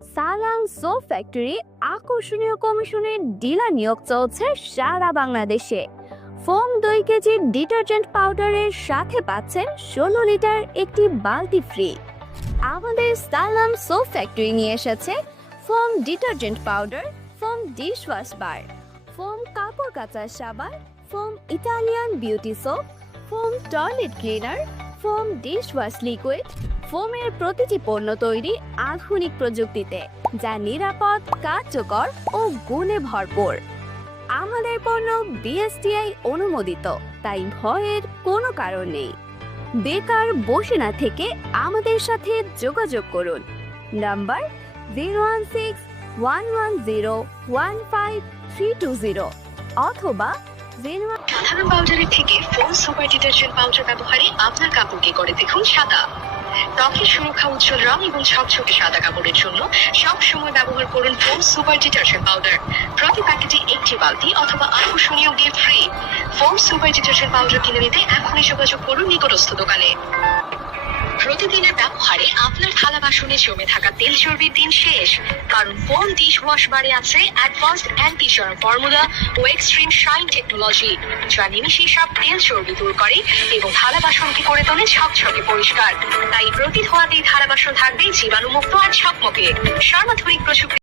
সালাম soap factory আকর্ষণীয় কমিশনের ডিলার নিয়োগ চলছে সারা বাংলাদেশে। ফোম 2 কেজি ডিটারজেন্ট পাউডারের সাথে পাচ্ছেন 16 লিটার একটি বালতি ফ্রি। আমাদের সালাম সোপ ফ্যাক্টরি নিয়ে এসেছে foam detergent powder, foam dishwash bar, foam কাপড় কাচার সাবান, foam Italian beauty soap, foam toilet cleaner, foam dishwash liquid. ফোমের প্রতিটি পণ্য তৈরি আধুনিক প্রযুক্তিতে, যা নিরাপদ, কার্যকর ও গুণে ভরপুর। আমাদের পণ্য বিএসটিআই অনুমোদিত, তাই ভয়ের কোনো কারণ নেই। বেকার বসে না থেকে আমাদের সাথে যোগাযোগ করুন। নাম্বার 016-110-15320 অথবা সাধারণ পাউডারের থেকে ফোম সুপার ডিটারজেন্ট পাউডার ব্যবহারে আপনার কাপড়কে করে দেখুন সাদা। ত্বকের সুরক্ষা, উজ্জ্বল রং এবং ঝকঝকে সাদা কাপড়ের জন্য সব সময় ব্যবহার করুন ফোম সুপার ডিটারজেন্ট পাউডার। প্রতি প্যাকেটে একটি বালতি অথবা আকর্ষণীয় gift free. Foam super detergent powder কিনে নিতে এখনই যোগাযোগ করুন নিকটস্থ দোকানে। প্রতিদিনের ব্যবহারে আপনার থালা বাসনে জমে থাকা তেল চর্বির দিন শেষ, কারণ ফোম ডিশ ওয়াশ বারে আছে অ্যাডভান্সড অ্যান্টি জার্ম ফর্মুলা ও এক্সট্রিম শাইন টেকনোলজি, যা নিমিষেই সব তেল চর্বি দূর করে এবং থালা বাসনকে করে তোলে ঝকঝকে পরিষ্কার। তাই প্রতি ধোয়াতেই থালা বাসন থাকবে জীবাণুমুক্ত আর ঝকমকে। সর্বাধুনিক প্রযুক্তি